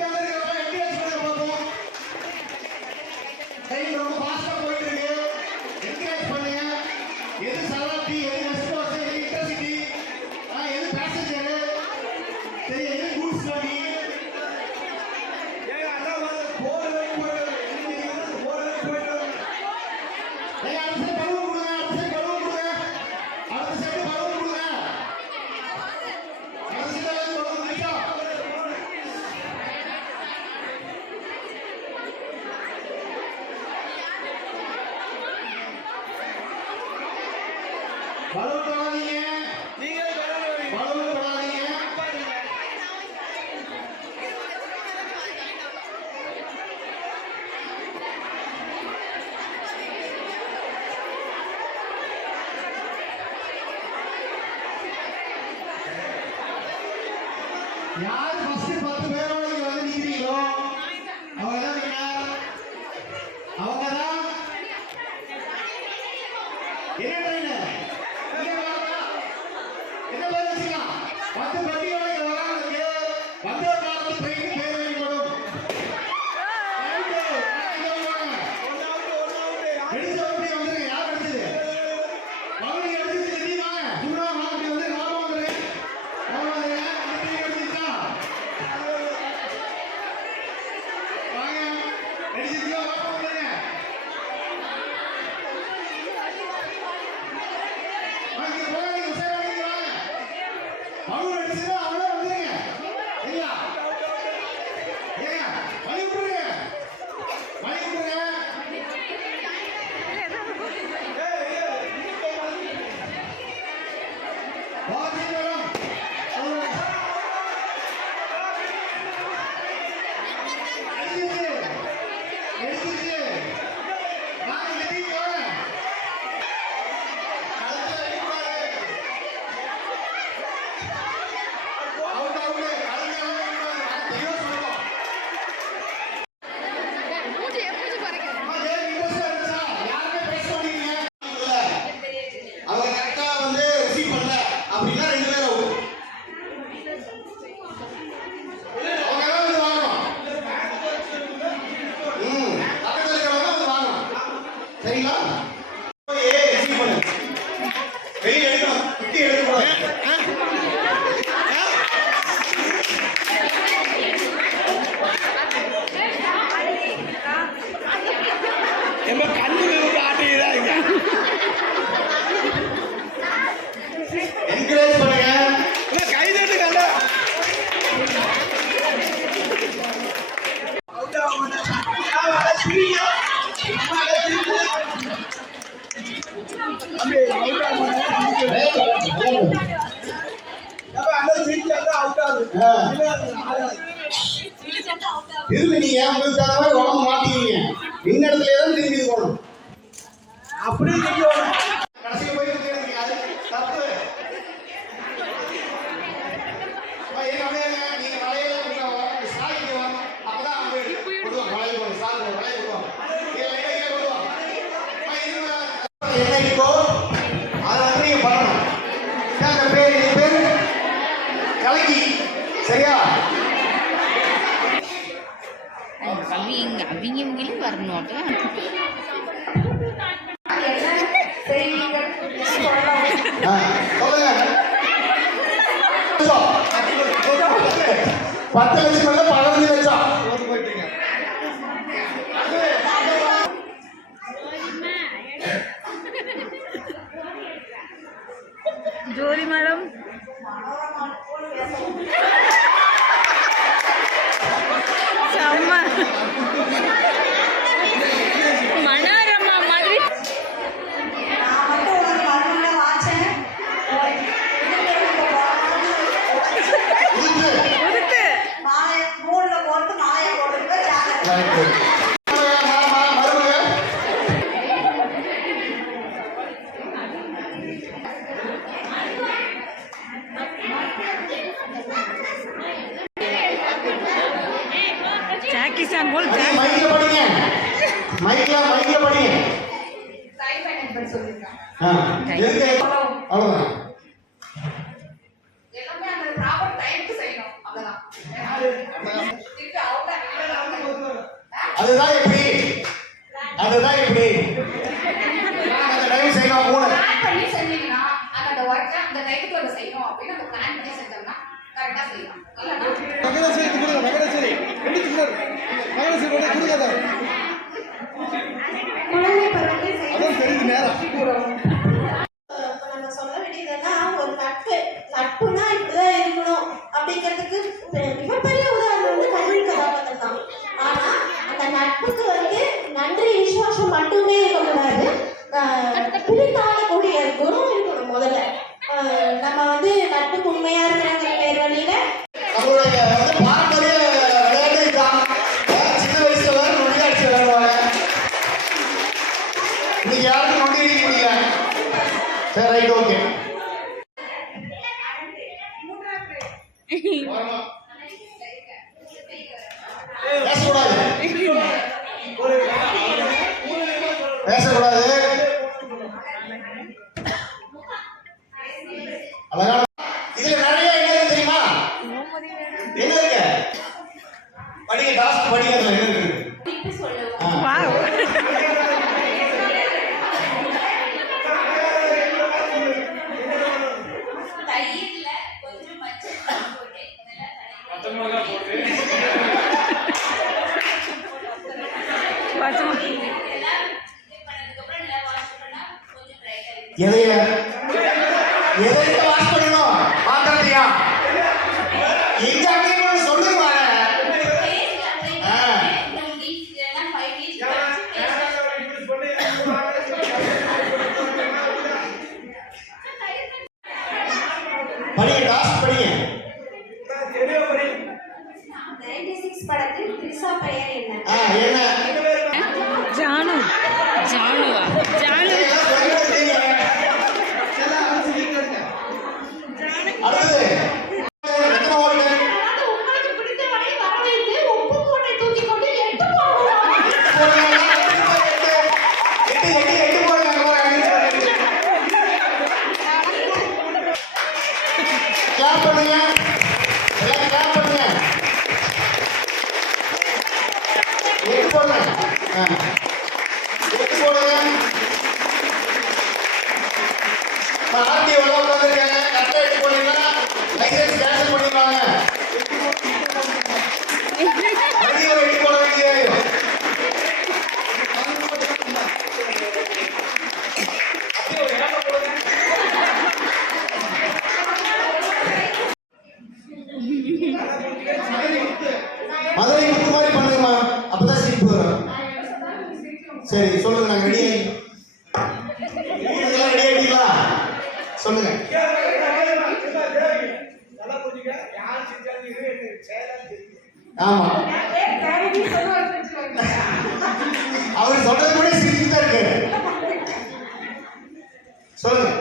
കേന്ദ്ര பலவப்படாதீங்க நீங்க பலவப்படாதீங்க யார் ஃபர்ஸ்ட் பத்து பேரோட இங்க வந்து நிக்கிறீங்களோ அவங்க என்ன Give. இதுல நீங்க உங்களுக்கு தகுந்த மாதிரி உடம்பு மாட்டிக்கிறீங்க நின்ன இடத்துல தான் திரும்பி போகணும். அப்படியே திரும்பி പറഞ്ഞോട്ടെ പത്ത് ലക്ഷം കൊണ്ട് പണം വെച്ചോ ജോലി മാഡം பாகிஸ்தான் போல் மைக்ல படிங்க. மைக்ல மைக்ல படிங்க. அவ்வளவுதான். அதுதான் எப்படி? அதுதான் எப்படி? அந்த டைம் மகராசி கொடுங்க மகராசி எடுத்து கொடுங்க மகராசி கொண்டு கொடுக்காத குழந்தை பருவத்தில் செய்த அதான் தெரியுது நேரம். இப்ப நம்ம சொல்ல வேண்டியது என்னன்னா, ஒரு நட்பு நட்புனா இப்படிதான் இருக்கணும் அப்படிங்கிறதுக்கு மிகப்பெரிய உதாரணம் வந்து கல்வி கதாபாத்திரம் தான். ஆனா அந்த நட்புக்கு வந்து நன்றி விசுவாசம் மட்டுமே இருக்கக்கூடாது. ஆஹ் பிரித்தாள கூடிய குணம் இருக்கணும் முதல்ல. நம்ம வந்து நட்புக்கு உண்மையா இருக்கிறாங்க பேர் வழியில படிக்க டாஸ்க் படிக்கிறதுல என்ன இருக்கு? ஆ. வாவ். பச்சை எதைய? எதைய? படிங்க ஆர்டி எவ்வளோ உட்காந்துருக்காங்க கரெக்டாக எடுத்து போனீங்கன்னா ஆமா. அவர் சொல்றது கூட சிரிச்சு தான் இருக்கு சொல்லுங்க.